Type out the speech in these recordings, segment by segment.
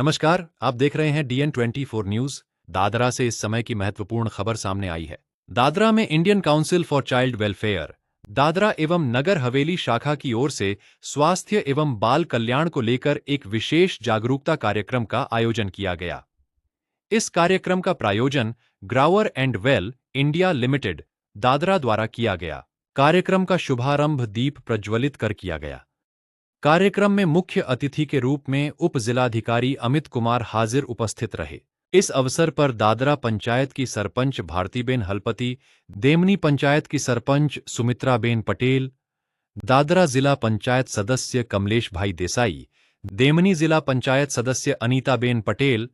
नमस्कार, आप देख रहे हैं DN24 न्यूज। दादरा से इस समय की महत्वपूर्ण खबर सामने आई है। दादरा में Indian council for child welfare Dadra एवं नगर हवेली शाखा की ओर से स्वास्थ्य एवं बाल कल्याण को लेकर एक विशेष जागरूकता कार्यक्रम का आयोजन किया गया। इस कार्यक्रम का प्रायोजन Grauer and Weil India Limited Dadra द्वारा किया गया। कार्यक्रम का शुभारंभ दीप प्रज्वलित कर किया गया। कार्यक्रम में मुख्य अतिथि के रूप में उप जिलाधिकारी अमित कुमार हाजिर उपस्थित रहे। इस अवसर पर दादरा पंचायत की सरपंच भारतीबेन हलपति, देमनी पंचायत की सरपंच सुमित्राबेन पटेल, दादरा जिला पंचायत सदस्य कमलेश भाई देसाई, देमनी जिला पंचायत सदस्य अनीताबेन पटेल,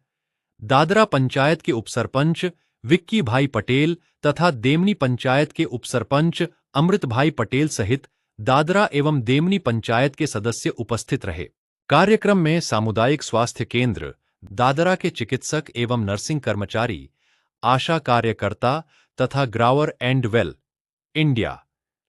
दादरा पंचायत के उपसरपंच विक्की भाई पटेल तथा देमनी पंचायत के उपसरपंच अमृत भाई पटेल सहित दादरा एवं देमनी पंचायत के सदस्य उपस्थित रहे। कार्यक्रम में सामुदायिक स्वास्थ्य केंद्र दादरा के चिकित्सक एवं नर्सिंग कर्मचारी, आशा कार्यकर्ता तथा Grauer and Weil India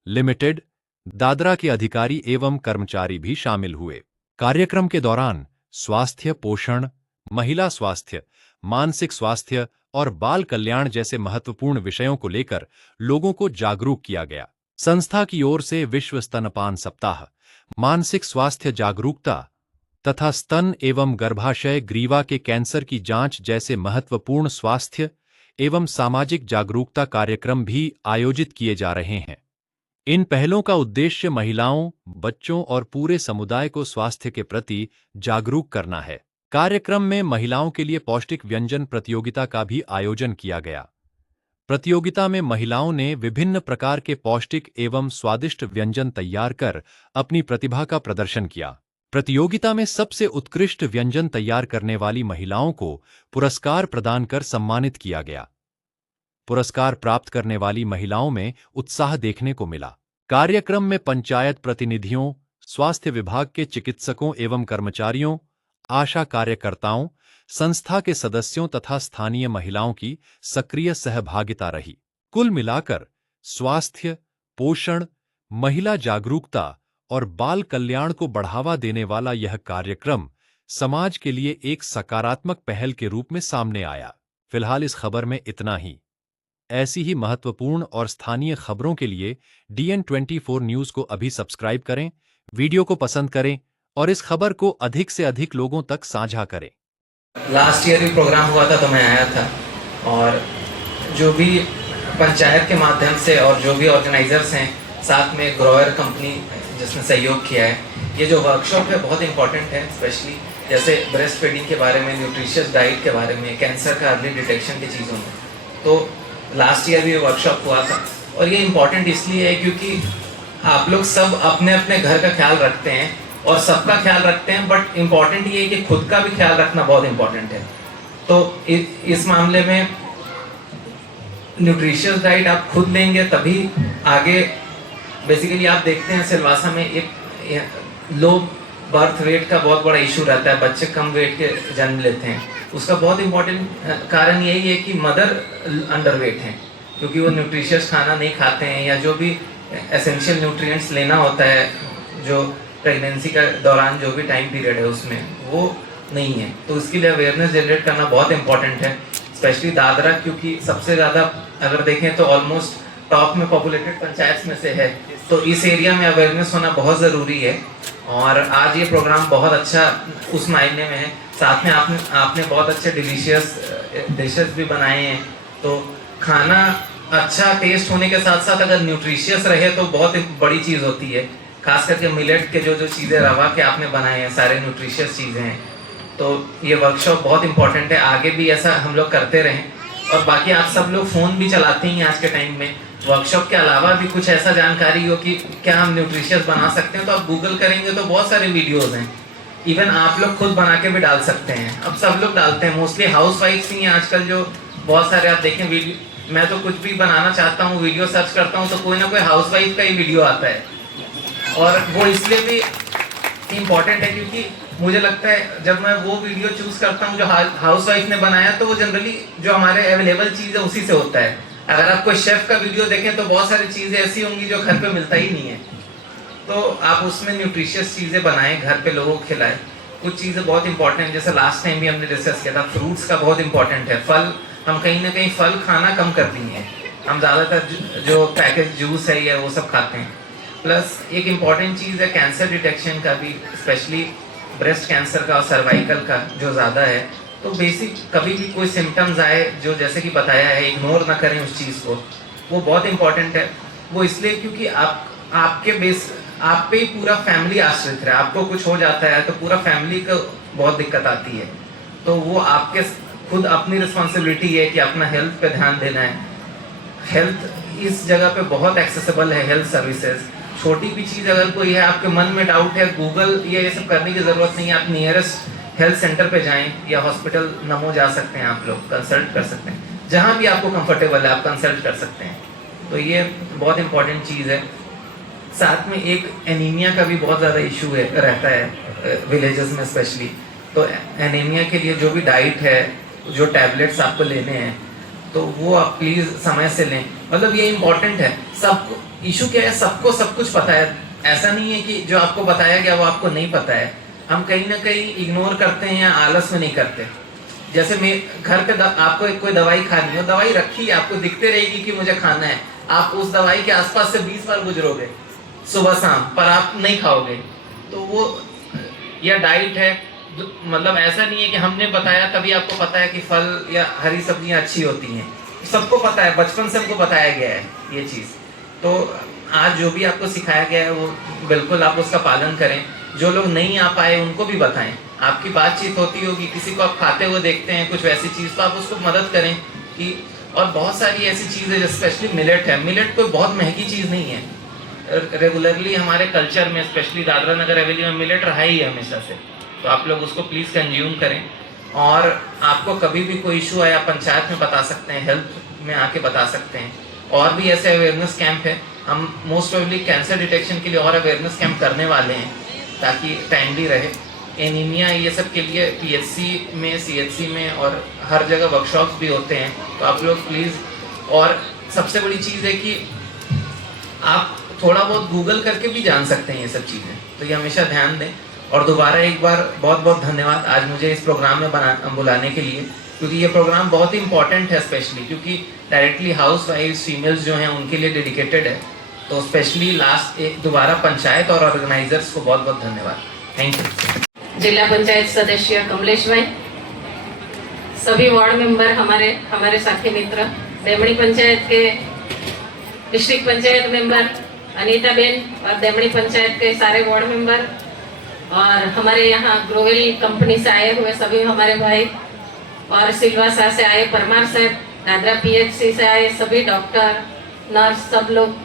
Limited Dadra के अधिकारी एवं कर्मचारी भी शामिल हुए। कार्यक्रम के दौरान स्वास्थ्य, पोषण, महिला स्वास्थ्य, मानसिक स्वास्थ्य और बाल कल्याण जैसे महत्वपूर्ण विषयों को लेकर लोगों को जागरूक किया गया। संस्था की ओर से विश्व स्तनपान सप्ताह, मानसिक स्वास्थ्य जागरूकता तथा स्तन एवं गर्भाशय ग्रीवा के कैंसर की जांच जैसे महत्वपूर्ण स्वास्थ्य एवं सामाजिक जागरूकता कार्यक्रम भी आयोजित किए जा रहे हैं। इन पहलों का उद्देश्य महिलाओं, बच्चों और पूरे समुदाय को स्वास्थ्य के प्रति जागरूक करना है। कार्यक्रम में महिलाओं के लिए पौष्टिक व्यंजन प्रतियोगिता का भी आयोजन किया गया। प्रतियोगिता में महिलाओं ने विभिन्न प्रकार के पौष्टिक एवं स्वादिष्ट व्यंजन तैयार कर अपनी प्रतिभा का प्रदर्शन किया। प्रतियोगिता में सबसे उत्कृष्ट व्यंजन तैयार करने वाली महिलाओं को पुरस्कार प्रदान कर सम्मानित किया गया। पुरस्कार प्राप्त करने वाली महिलाओं में उत्साह देखने को मिला। कार्यक्रम में पंचायत प्रतिनिधियों, स्वास्थ्य विभाग के चिकित्सकों एवं कर्मचारियों, आशा कार्यकर्ताओं, संस्था के सदस्यों तथा स्थानीय महिलाओं की सक्रिय सहभागिता रही। कुल मिलाकर स्वास्थ्य, पोषण, महिला जागरूकता और बाल कल्याण को बढ़ावा देने वाला यह कार्यक्रम समाज के लिए एक सकारात्मक पहल के रूप में सामने आया। फिलहाल इस खबर में इतना ही। ऐसी ही महत्वपूर्ण और स्थानीय खबरों के लिए DN24 न्यूज को अभी सब्सक्राइब करें, वीडियो को पसंद करें और इस खबर को अधिक से अधिक लोगों तक साझा करें। लास्ट ईयर भी प्रोग्राम हुआ था तो मैं आया था, और जो भी पंचायत के माध्यम से और जो भी ऑर्गेनाइजर्स हैं, साथ में ग्रोवर कंपनी जिसने सहयोग किया है, ये जो वर्कशॉप है बहुत इंपॉर्टेंट है। स्पेशली जैसे ब्रेस्ट फीडिंग के बारे में, न्यूट्रिशियस डाइट के बारे में, कैंसर का अर्ली डिटेक्शन की चीज़ों में, तो लास्ट ईयर भी ये वर्कशॉप हुआ था। और ये इम्पॉर्टेंट इसलिए है क्योंकि आप लोग सब अपने अपने घर का ख्याल रखते हैं और सबका ख्याल रखते हैं, बट इम्पॉर्टेंट ये है कि खुद का भी ख्याल रखना बहुत इम्पॉर्टेंट है। तो इस मामले में न्यूट्रिशियस डाइट आप खुद लेंगे तभी आगे। बेसिकली आप देखते हैं सिलवासा में एक लो बर्थ वेट का बहुत बड़ा इशू रहता है, बच्चे कम वेट के जन्म लेते हैं। उसका बहुत इम्पोर्टेंट कारण यही है कि मदर अंडरवेट हैं, क्योंकि वो न्यूट्रिशियस खाना नहीं खाते हैं, या जो भी एसेंशियल न्यूट्रिएंट्स लेना होता है जो प्रेगनेंसी का दौरान जो भी टाइम पीरियड है उसमें, वो नहीं है। तो उसके लिए अवेयरनेस जनरेट करना बहुत इंपॉर्टेंट है। स्पेशली दादरा, क्योंकि सबसे ज़्यादा अगर देखें तो ऑलमोस्ट टॉप में पॉपुलेटेड पंचायत में से है, तो इस एरिया में अवेयरनेस होना बहुत ज़रूरी है। और आज ये प्रोग्राम बहुत अच्छा उस मायने में है। साथ में आपने बहुत अच्छे डिलीशियस डिशेस भी बनाए हैं। तो खाना अच्छा टेस्ट होने के साथ साथ अगर न्यूट्रिशियस रहे तो बहुत बड़ी चीज़ होती है। खास करके मिलेट के जो चीज़ें रवा के आपने बनाए हैं, सारे न्यूट्रिशियस चीज़ें हैं। तो ये वर्कशॉप बहुत इंपॉर्टेंट है, आगे भी ऐसा हम लोग करते रहें। और बाकी आप सब लोग फ़ोन भी चलाते हैं आज के टाइम में, वर्कशॉप के अलावा भी कुछ ऐसा जानकारी हो कि क्या हम न्यूट्रिशियस बना सकते हैं, तो आप गूगल करेंगे तो बहुत सारे वीडियोज़ हैं। इवन आप लोग खुद बना के भी डाल सकते हैं। अब सब लोग डालते हैं, मोस्टली हाउस वाइफ्स ही हैं आजकल, जो बहुत सारे आप देखें वीडियो। मैं तो कुछ भी बनाना चाहता हूँ, वीडियो सर्च करता हूँ तो कोई ना कोई हाउस वाइफ का ही वीडियो आता है। और वो इसलिए भी इम्पॉर्टेंट है क्योंकि मुझे लगता है जब मैं वो वीडियो चूज करता हूँ जो हाउस वाइफ ने बनाया, तो वो जनरली जो हमारे अवेलेबल चीज़ है उसी से होता है। अगर आप कोई शेफ का वीडियो देखें तो बहुत सारी चीज़ें ऐसी होंगी जो घर पे मिलता ही नहीं है। तो आप उसमें न्यूट्रिशियस चीज़ें बनाएं, घर पे लोगों को खिलाएं। कुछ चीज़ें बहुत इंपॉर्टेंट हैं, जैसे लास्ट टाइम भी हमने डिस्कस किया था, फ्रूट्स का बहुत इंपॉर्टेंट है। फल हम कहीं ना कहीं फल खाना कम कर दिए हैं, हम ज़्यादातर जो पैकेज जूस है या वो सब खाते हैं। प्लस एक इम्पॉर्टेंट चीज़ है कैंसर डिटेक्शन का भी, स्पेशली ब्रेस्ट कैंसर का और सर्वाइकल का जो ज़्यादा है। तो बेसिक कभी भी कोई सिम्टम्स आए, जो जैसे कि बताया है, इग्नोर ना करें उस चीज़ को, वो बहुत इंपॉर्टेंट है। वो इसलिए क्योंकि आपके बेस आप पे ही पूरा फैमिली आश्रित है। आपको कुछ हो जाता है तो पूरा फैमिली को बहुत दिक्कत आती है। तो वो आपके खुद अपनी रिस्पॉन्सिबिलिटी है कि अपना हेल्थ पे ध्यान देना है। हेल्थ इस जगह पे बहुत एक्सेसिबल है, हेल्थ सर्विसेज। छोटी भी चीज़ अगर कोई है, आपके मन में डाउट है, गूगल ये सब करने की ज़रूरत नहीं है। आप नियरेस्ट हेल्थ सेंटर पे जाएं या हॉस्पिटल नमो जा सकते हैं, आप लोग कंसल्ट कर सकते हैं। जहाँ भी आपको कंफर्टेबल है आप कंसल्ट कर सकते हैं। तो ये बहुत इंपॉर्टेंट चीज़ है। साथ में एक एनीमिया का भी बहुत ज़्यादा इशू है रहता है विलेजेस में स्पेशली। तो एनीमिया के लिए जो भी डाइट है, जो टैबलेट्स आपको लेने हैं, तो वो आप प्लीज़ समय से लें। मतलब ये इम्पॉर्टेंट है। सब इशू क्या है, सबको सब कुछ पता है। ऐसा नहीं है कि जो आपको बताया गया वो आपको नहीं पता है। हम कहीं ना कहीं इग्नोर करते हैं या आलस में नहीं करते। जैसे मैं घर पे आपको कोई दवाई खानी हो, दवाई रखी है, आपको दिखते रहेगी कि मुझे खाना है, आप उस दवाई के आसपास से 20 बार गुजरोगे सुबह शाम, पर आप नहीं खाओगे। तो वो या डाइट है, मतलब ऐसा नहीं है कि हमने बताया तभी आपको पता है कि फल या हरी सब्जियां अच्छी होती हैं। सबको पता है, बचपन से हमको बताया गया है ये चीज़। तो आज जो भी आपको सिखाया गया है वो बिल्कुल आप उसका पालन करें। जो लोग नहीं आ पाए उनको भी बताएं। आपकी बातचीत होती होगी, किसी को आप खाते हुए देखते हैं कुछ वैसी चीज़, तो आप उसको मदद करें कि। और बहुत सारी ऐसी चीज़ें जैसे स्पेशली मिलेट है। मिलेट कोई बहुत महंगी चीज़ नहीं है। रेगुलरली हमारे कल्चर में, स्पेशली दादरा नगर हवेली में मिलेट रहा ही है हमेशा से। तो आप लोग उसको प्लीज़ कंज्यूम करें। और आपको कभी भी कोई इशू आया पंचायत में बता सकते हैं, हेल्थ में आके बता सकते हैं। और भी ऐसे अवेयरनेस कैंप है। हम मोस्ट प्रोबेबली कैंसर डिटेक्शन के लिए और अवेयरनेस कैंप करने वाले हैं ताकि टाइमली रहे। एनीमिया ये सब के लिए पीएचसी में, सीएचसी में और हर जगह वर्कशॉप्स भी होते हैं। तो आप लोग प्लीज़, और सबसे बड़ी चीज़ है कि आप थोड़ा बहुत गूगल करके भी जान सकते हैं ये सब चीज़ें। तो ये हमेशा ध्यान दें। और दोबारा एक बार बहुत बहुत धन्यवाद आज मुझे इस प्रोग्राम में बुलाने के लिए, क्योंकि ये प्रोग्राम बहुत ही इंपॉर्टेंट है, स्पेशली क्योंकि डायरेक्टली हाउस वाइफ्स फीमेल्स जो हैं उनके लिए डेडिकेटेड है। तो स्पेशली लास्ट एक दोबारा पंचायत और ऑर्गेनाइजर्स को बहुत बहुत धन्यवाद। Thank you. जिला पंचायत सदस्य कमलेश भाई, सभी वार्ड मेंबर, हमारे साथी मित्र, देमड़ी पंचायत के district panchayat member Anita Ben और देमड़ी पंचायत के सारे वार्ड मेंबर, और हमारे यहाँ ग्रोवेल कंपनी से आए हुए सभी हमारे भाई, और सिलवासा से आए परमार साहब, दादरा पीएचसी से आए सभी डॉक्टर, नर्स, सब लोग,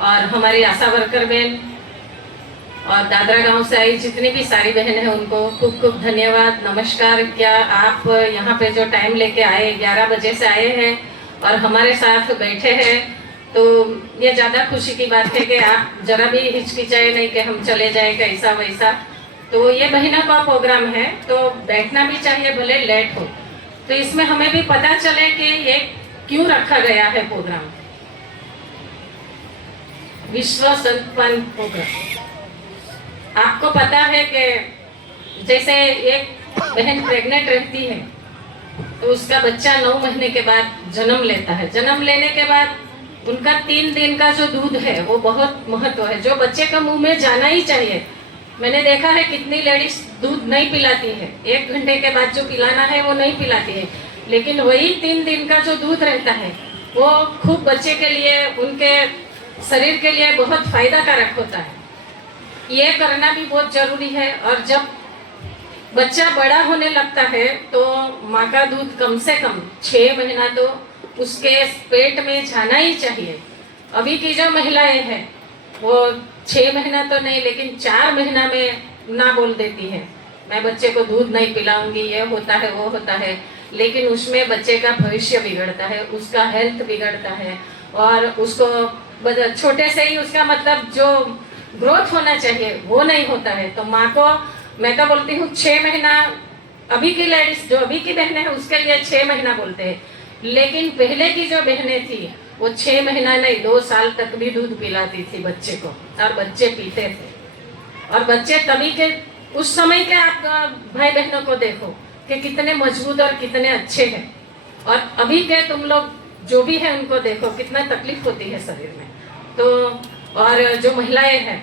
और हमारी आशा वर्कर बहन, और दादरा गांव से आई जितनी भी सारी बहन है उनको खूब खूब धन्यवाद, नमस्कार। क्या आप यहाँ पे जो टाइम लेके आए, 11 बजे से आए हैं और हमारे साथ बैठे हैं, तो ये ज़्यादा खुशी की बात है कि आप जरा भी हिचकिचाए नहीं कि हम चले जाए कैसा वैसा। तो ये महीना का प्रोग्राम है तो बैठना भी चाहिए, भले लेट हो। तो इसमें हमें भी पता चले कि ये क्यों रखा गया है प्रोग्राम, विश्व स्तनपान प्रोग्राम। आपको पता है कि जैसे एक बहन प्रेग्नेंट रहती है तो उसका बच्चा 9 महीने के बाद जन्म लेता है। जन्म लेने के बाद उनका 3 दिन का जो दूध है वो बहुत महत्व है, जो बच्चे का मुंह में जाना ही चाहिए। मैंने देखा है कितनी लेडीज दूध नहीं पिलाती है, 1 घंटे के बाद जो पिलाना है वो नहीं पिलाती है, लेकिन वही 3 दिन का जो दूध रहता है वो खूब बच्चे के लिए, उनके शरीर के लिए बहुत फायदा कारक होता है। ये करना भी बहुत जरूरी है। और जब बच्चा बड़ा होने लगता है तो माँ का दूध कम से कम 6 महीना तो उसके पेट में जाना ही चाहिए। अभी की जो महिलाएं हैं वो 6 महीना तो नहीं, लेकिन 4 महीना में ना बोल देती है, मैं बच्चे को दूध नहीं पिलाऊंगी, ये होता है वो होता है, लेकिन उसमें बच्चे का भविष्य बिगड़ता है, उसका हेल्थ बिगड़ता है, और उसको छोटे से ही उसका मतलब जो ग्रोथ होना चाहिए वो नहीं होता है। तो माँ को मैं तो बोलती हूँ 6 महीना, अभी की लेडीज जो अभी की बहनें हैं उसके लिए 6 महीना बोलते हैं, लेकिन पहले की जो बहनें थी वो 6 महीना नहीं 2 साल तक भी दूध पिलाती थी बच्चे को, और बच्चे पीते थे। और बच्चे तभी के उस समय के आप भाई बहनों को देखो कि कितने मजबूत और कितने अच्छे हैं, और अभी के तुम लोग जो भी है उनको देखो कितना तकलीफ होती है शरीर में। तो और जो महिलाएं हैं,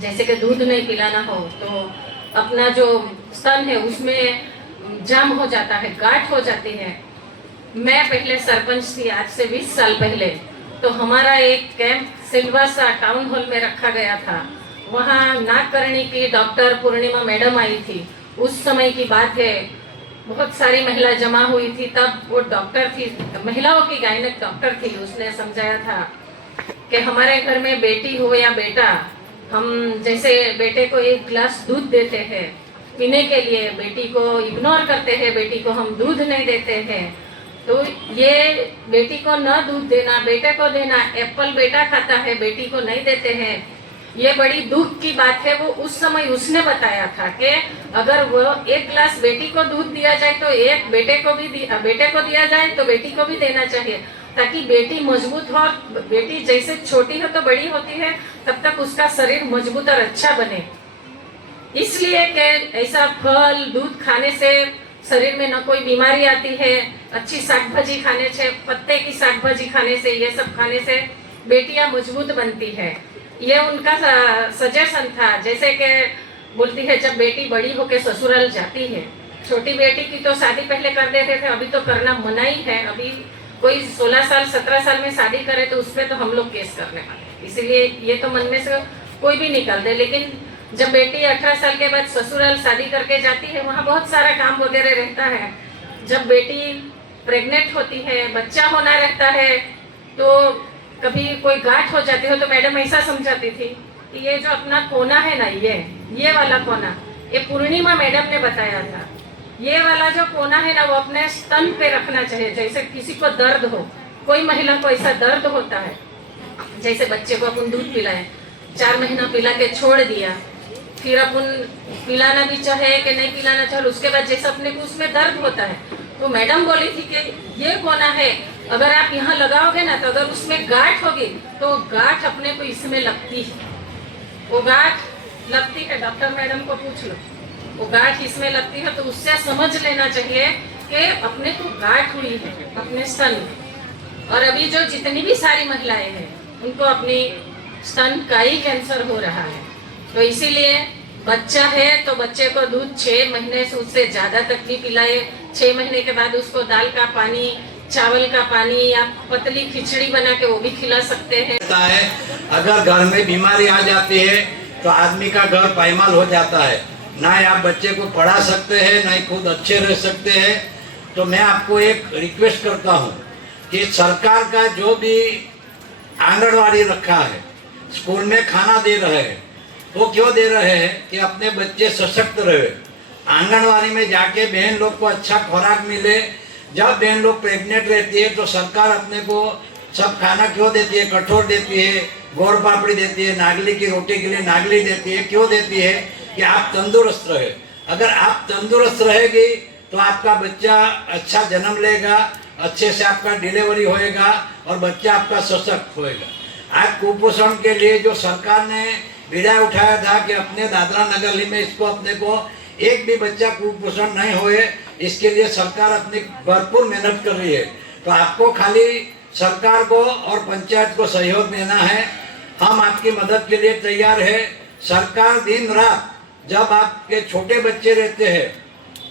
जैसे कि दूध नहीं पिलाना हो तो अपना जो स्तन है उसमें जाम हो जाता है, गांठ हो जाती है। मैं पहले सरपंच थी आज से 20 साल पहले, तो हमारा एक कैंप सिलवासा टाउन हॉल में रखा गया था। वहाँ नागकर्णी की डॉक्टर पूर्णिमा मैडम आई थी, उस समय की बात है। बहुत सारी महिला जमा हुई थी, तब वो डॉक्टर थी, महिलाओं की गायनक डॉक्टर थी। उसने समझाया था कि हमारे घर में बेटी हो या बेटा, हम जैसे बेटे को 1 गिलास दूध देते हैं पीने के लिए, बेटी को इग्नोर करते हैं, बेटी को हम दूध नहीं देते हैं। तो ये बेटी को न दूध देना, बेटे को देना, एप्पल बेटा खाता है बेटी को नहीं देते हैं, ये बड़ी दुख की बात है। वो उस समय उसने बताया था कि अगर वो 1 गिलास बेटी को दूध दिया जाए तो एक बेटे को दिया जाए तो बेटी को भी देना चाहिए, ताकि बेटी मजबूत हो। बेटी जैसे छोटी हो तो बड़ी होती है, तब तक उसका शरीर मजबूत और अच्छा बने। इसलिए कि ऐसा फल दूध खाने से शरीर में न कोई बीमारी आती है, अच्छी साग भाजी खाने से, पत्ते की साग भाजी खाने से, ये सब खाने से बेटियां मजबूत बनती है। ये उनका सजेशन था। जैसे कि बोलती है जब बेटी बड़ी होके ससुराल जाती है, छोटी बेटी की तो शादी पहले कर देते थे, अभी तो करना मनाही है। अभी कोई 16 साल 17 साल में शादी करे तो उस पर तो हम लोग केस करने वाले, इसीलिए ये तो मन में से कोई भी निकाल दे। लेकिन जब बेटी 18 साल के बाद ससुराल शादी करके जाती है, वहाँ बहुत सारा काम वगैरह रहता है। जब बेटी प्रेग्नेंट होती है, बच्चा होना रहता है, तो कभी कोई गांठ हो जाती हो तो मैडम ऐसा समझाती थी कि ये जो अपना कोना है ना, ये वाला कोना, ये पूर्णिमा मैडम ने बताया था, ये वाला जो कोना है ना वो अपने स्तन पे रखना चाहिए। जैसे किसी को दर्द हो, कोई महिला को ऐसा दर्द होता है, जैसे बच्चे को अपन दूध पिलाए, 4 महीना पिला के छोड़ दिया, फिर अपन पिलाना भी चाहे कि नहीं पिलाना चाहे, उसके बाद जैसे अपने को उसमें दर्द होता है, तो मैडम बोली थी कि ये कोना है, अगर आप यहाँ लगाओगे ना तो अगर उसमें गांठ होगी तो गांठ अपने को इसमें लगती है। वो गांठ लगती है, डॉक्टर मैडम को पूछ लो, वो गांठ इसमें लगती है, तो उससे समझ लेना चाहिए कि अपने को गांठ हुई है अपने स्तन में। और अभी जो जितनी भी सारी महिलाएं हैं उनको अपनी स्तन का ही कैंसर हो रहा है। तो इसीलिए बच्चा है तो बच्चे को दूध 6 महीने से उससे ज़्यादा तक भी पिलाए। 6 महीने के बाद उसको दाल का पानी, चावल का पानी या पतली खिचड़ी बना के वो भी खिला सकते हैं। अगर घर में बीमारी आ जाती है तो आदमी का घर पायमाल हो जाता है, ना आप बच्चे को पढ़ा सकते हैं, ना ही खुद अच्छे रह सकते हैं। तो मैं आपको एक रिक्वेस्ट करता हूँ कि सरकार का जो भी आंगनवाड़ी रखा है, स्कूल में खाना दे रहे हैं, वो क्यों दे रहे हैं कि अपने बच्चे सशक्त रहे। आंगनवाड़ी में जाके बहन लोग को अच्छा खुराक मिले। जब बहन लोग प्रेग्नेंट रहती है तो सरकार अपने को सब खाना क्यों देती है, कठोर देती है, गोर पापड़ी देती है, नागली की रोटी के लिए नागली देती है, क्यों देती है कि आप तंदुरुस्त रहे। अगर आप तंदुरुस्त रहेगी तो आपका बच्चा अच्छा जन्म लेगा, अच्छे से आपका डिलीवरी होएगा और बच्चा आपका सशक्त होएगा। आज कुपोषण के लिए जो सरकार ने बीड़ा उठाया था कि अपने दादरा नगर में इसको अपने को एक भी बच्चा कुपोषण नहीं होए, इसके लिए सरकार अपनी भरपूर मेहनत कर रही है। तो आपको खाली सरकार को और पंचायत को सहयोग देना है। हम आपकी मदद के लिए तैयार है। सरकार दिन रात जब आपके छोटे बच्चे रहते हैं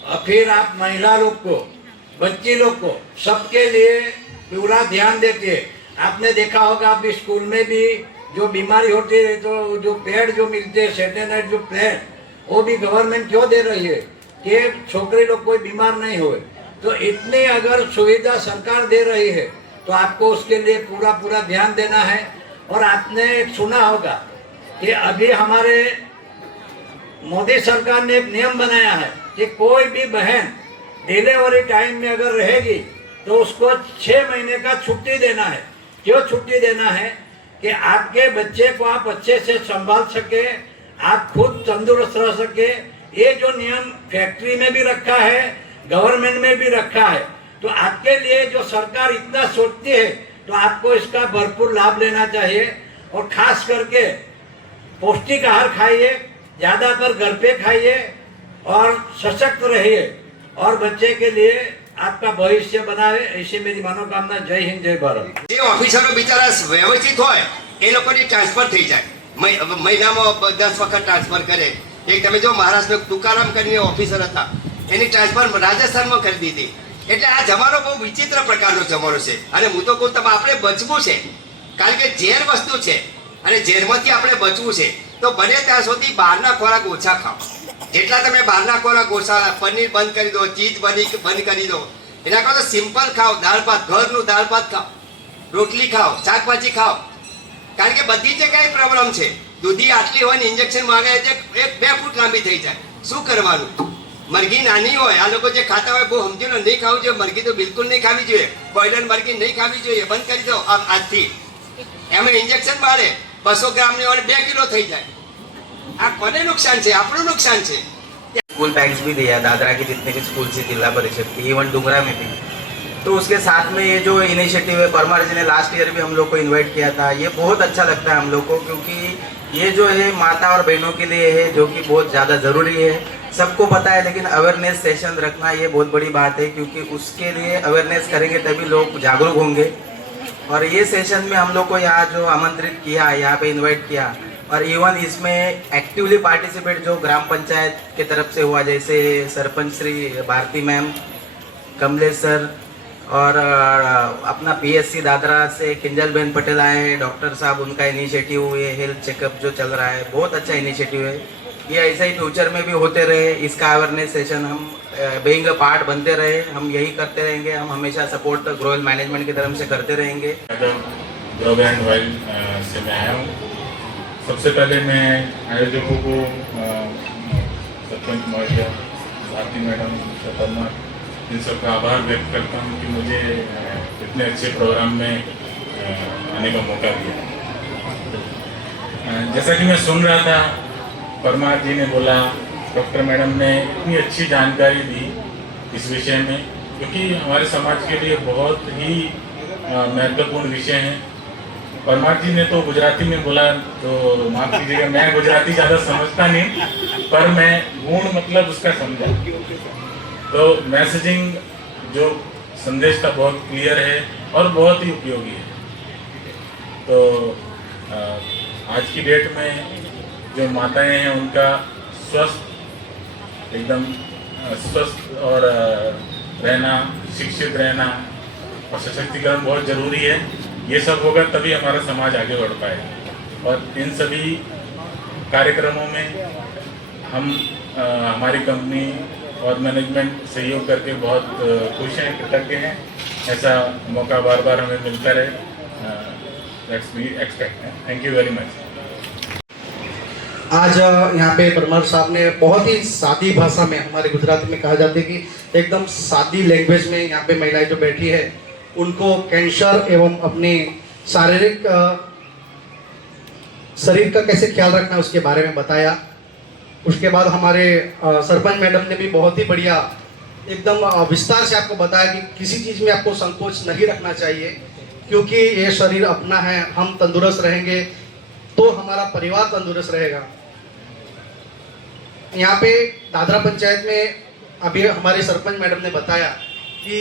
और फिर आप महिला लोग को, बच्ची लोग को, सबके लिए पूरा ध्यान देती है। आपने देखा होगा आप स्कूल में भी जो बीमारी होती है तो जो पैड जो मिलते हैं, सेटेनाइट जो पैड, वो भी गवर्नमेंट क्यों दे रही है कि छोकरी लोग कोई बीमार नहीं होए। तो इतनी अगर सुविधा सरकार दे रही है तो आपको उसके लिए पूरा ध्यान देना है। और आपने सुना होगा कि अभी हमारे मोदी सरकार ने एक नियम बनाया है कि कोई भी बहन डिलीवरी टाइम में अगर रहेगी तो उसको 6 महीने का छुट्टी देना है। क्यों छुट्टी देना है कि आपके बच्चे को आप अच्छे से संभाल सके, आप खुद तंदुरुस्त रह सके। ये जो नियम फैक्ट्री में भी रखा है, गवर्नमेंट में भी रखा है। तो आपके लिए जो सरकार इतना सोचती है तो आपको इसका भरपूर लाभ लेना चाहिए। और खास करके पौष्टिक आहार खाइए, ज्यादातर घर पे खाइए और सशक्त रहिए और बच्चे के लिए आपका भविष्य बनावे, ऐसी मेरी मनोकामना। जय हिंद, जय भारत। જે ઓફિસરો બિચારા વ્યવસ્થિત હોય એ લોકોની ટ્રાન્સફર થઈ જાય, મહિનામાં 10 વખત ટ્રાન્સફર કરે. એક તમે જો મહારાષ્ટ્રમાં તુકારામ કરીને ઓફિસર હતા, એની ટ્રાન્સફર રાજસ્થાનમાં કરી દીધી. એટલે આ જમાનો બહુ વિચિત્ર પ્રકારનો જમાનો છે. અને હું તો કહું, તમે આપણે બચવું છે, કારણ કે ઝેર વસ્તુ છે અને ઝેરમાંથી આપણે બચવું છે. તો બને ત્યાં સુધી બહારના ખોરાક ઓછા ખાઓ. જેટલા તમે બહારના ખોરાક ઓછા, પનીર બંધ કરી દો, ચીઝ બંધ કરી દો. એના કરતાં સિમ્પલ ખાઓ, દાળ ભાત, ઘરનું દાળ ભાત ખાઓ, રોટલી ખાઓ, શાકભાજી ખાઓ. કારણ કે બધી જગ્યાએ પ્રોબ્લેમ છે. દૂધી આટલી હોય ને ઇન્જેક્શન માંગે છે 1-2 ફૂટ લાંબી થઈ જાય. શું કરવાનું? મરઘી નાની હોય, આ લોકો જે ખાતા હોય બહુ સમજીને નહીં ખાવું જોઈએ. મરઘી તો બિલકુલ નહીં ખાવી જોઈએ. બોઇલર મરઘી નહીં ખાવી જોઈએ, બંધ કરી દો આજથી. એમાં ઇન્જેક્શન મારે 200 ગ્રામની હોય 2 કિલો થઈ જાય. આ કોને નુકસાન છે? આપણું नुकसान છે. स्कूल बैग्स भी दिया दादरा के जितने भी स्कूल से जिला परिषद के, इवन डुगरा में भी। तो उसके साथ में ये जो इनिशिएटिव है, परमार जी ने लास्ट ईयर भी हम लोग को इनवाइट किया था, ये बहुत अच्छा लगता है हम लोग को, क्योंकि ये जो है माता और बहनों के लिए है, जो कि बहुत ज़्यादा ज़रूरी है। सबको पता है, लेकिन अवेयरनेस सेशन रखना ये बहुत बड़ी बात है, क्योंकि उसके लिए अवेयरनेस करेंगे तभी लोग जागरूक होंगे। और ये सेशन में हम लोग को यहाँ जो आमंत्रित किया, यहाँ पे इन्वाइट किया, और इवन इसमें एक्टिवली पार्टिसिपेट जो ग्राम पंचायत की तरफ से हुआ, जैसे सरपंच श्री भारती मैम, कमलेश सर, और अपना PSC दादरा से किंजल बेन पटेल आए हैं, डॉक्टर साहब, उनका इनिशिएटिव, ये हेल्थ चेकअप जो चल रहा है बहुत अच्छा इनिशिएटिव है। ये ऐसा ही फ्यूचर में भी होते रहे। इसका अवेयरनेस सेशन हम बीइंग अ पार्ट बनते रहे, हम यही करते रहेंगे। हम हमेशा सपोर्ट ग्रोयल मैनेजमेंट की तरफ से करते रहेंगे। ग्रोव एंड वाइल्ड से मैं आया हूँ। सबसे पहले मैं आयोजकों को, सरपंच महोदय, भारती मैडम, परमार, इन सबका आभार व्यक्त करता हूँ कि मुझे इतने अच्छे प्रोग्राम में आने का मौका दिया। जैसा कि मैं सुन रहा था, परमार जी ने बोला, डॉक्टर मैडम ने इतनी अच्छी जानकारी दी इस विषय में, क्योंकि हमारे समाज के लिए बहुत ही महत्वपूर्ण विषय है। परमार जी ने तो गुजराती में बोला, तो माफ कीजिएगा, मैं गुजराती ज़्यादा समझता नहीं, पर मैं गुण मतलब उसका समझा। तो मैसेजिंग जो संदेश का बहुत क्लियर है और बहुत ही उपयोगी है। तो आज की डेट में जो माताएं हैं, उनका एकदम स्वस्थ और रहना, शिक्षित रहना और सशक्तिकरण बहुत ज़रूरी है। ये सब होगा तभी हमारा समाज आगे बढ़ पाएगा। और इन सभी कार्यक्रमों में हम हमारी कंपनी और मैनेजमेंट सहयोग करके बहुत खुश हैं, कृतज्ञ हैं। ऐसा मौका बार बार हमें मिलता रहे, let's be expect. Thank you very much. आज यहाँ पे परमार साहब ने बहुत ही सादी भाषा में, हमारे गुजराती में कहा जाता है कि एकदम सादी लैंग्वेज में यहाँ पे महिलाएं जो बैठी है, उनको कैंसर एवं अपने शारीरिक शरीर का कैसे ख्याल रखना है उसके बारे में बताया। उसके बाद हमारे सरपंच मैडम ने भी बहुत ही बढ़िया एकदम विस्तार से आपको बताया कि किसी चीज़ में आपको संकोच नहीं रखना चाहिए, क्योंकि ये शरीर अपना है। हम तंदुरुस्त रहेंगे तो हमारा परिवार तंदुरुस्त रहेगा। यहाँ पे दादरा पंचायत में अभी हमारे सरपंच मैडम ने बताया कि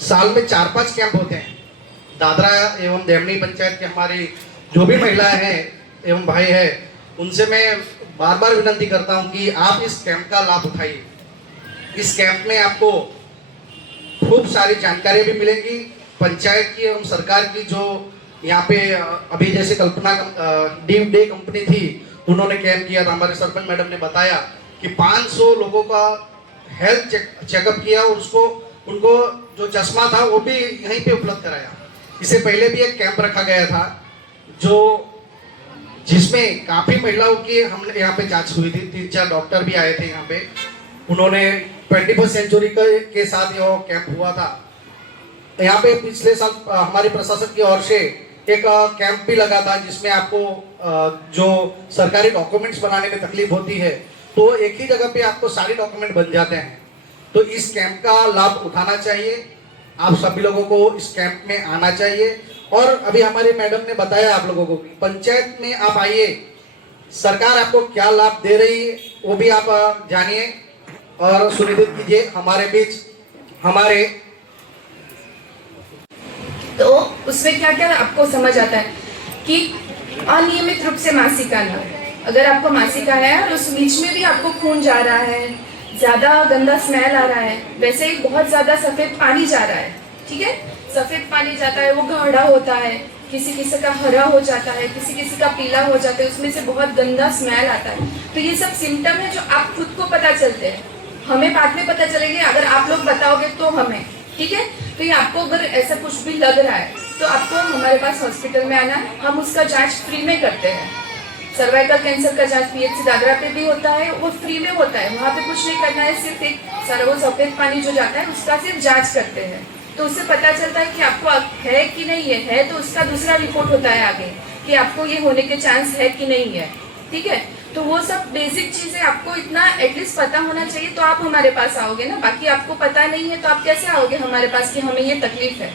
साल में 4-5 कैंप होते हैं। दादरा एवं देवनी पंचायत के हमारी जो भी महिलाएं हैं एवं भाई हैं, उनसे मैं बार बार विनती करता हूं कि आप इस कैंप का लाभ उठाइए। इस कैंप में आपको खूब सारी जानकारी भी मिलेंगी, पंचायत की एवं सरकार की। जो यहाँ पे अभी जैसे कल्पना डे कंपनी थी, उन्होंने कैंप किया था। हमारे सरपंच मैडम ने बताया कि 500 लोगों का हेल्थ चेकअप किया, और उनको जो चश्मा था वो भी यहीं पे उपलब्ध कराया। इससे पहले भी एक कैंप रखा गया था जिसमें काफ़ी महिलाओं की हमने यहाँ पे जांच हुई थी। 3-4 डॉक्टर भी आए थे यहाँ पे। उन्होंने 21st सेंचुरी के साथ ये कैंप हुआ था। यहाँ पे पिछले साल हमारे प्रशासन की ओर से एक कैंप भी लगा था, जिसमें आपको जो सरकारी डॉक्यूमेंट्स बनाने में तकलीफ होती है, तो एक ही जगह पे आपको सारे डॉक्यूमेंट बन जाते हैं। तो इस कैंप का लाभ उठाना चाहिए। आप सभी लोगों को इस कैंप में आना चाहिए। और अभी हमारी मैडम ने बताया आप लोगों को कि पंचायत में आप आइए, सरकार आपको क्या लाभ दे रही है वो भी आप जानिए और सुनिश्चित कीजिए हमारे बीच हमारे। तो उसमें क्या क्या आपको समझ आता है कि अनियमित रूप से मासिक आना, अगर आपको मासिक आया है और उस बीच में भी आपको खून जा रहा है, ज़्यादा गंदा स्मेल आ रहा है, वैसे ही बहुत ज़्यादा सफ़ेद पानी जा रहा है, ठीक है, सफ़ेद पानी जाता है, वो गाढ़ा होता है, किसी किसी का हरा हो जाता है, किसी किसी का पीला हो जाता है, उसमें से बहुत गंदा स्मेल आता है। तो ये सब सिम्टम है जो आप खुद को पता चलते हैं, हमें बाद में पता चलेंगे अगर आप लोग बताओगे तो हमें, ठीक है। तो ये आपको अगर ऐसा कुछ भी लग रहा है तो आपको हमारे पास हॉस्पिटल में आना है, हम उसका जांच फ्री में करते हैं। सर्वाइकल कैंसर का जांच पीएचसी दादरा पे भी होता है, वो फ्री में होता है, वहाँ पे कुछ नहीं करना है, सिर्फ एक सारा वो सफ़ेद पानी जो जाता है उसका सिर्फ जांच करते हैं। तो उससे पता चलता है कि आपको है कि नहीं है, तो उसका दूसरा रिपोर्ट होता है आगे कि आपको ये होने के चांस है कि नहीं है, ठीक है। तो वो सब बेसिक चीज़ें आपको इतना एटलीस्ट पता होना चाहिए तो आप हमारे पास आओगे ना, बाकी आपको पता नहीं है तो आप कैसे आओगे हमारे पास कि हमें ये तकलीफ है।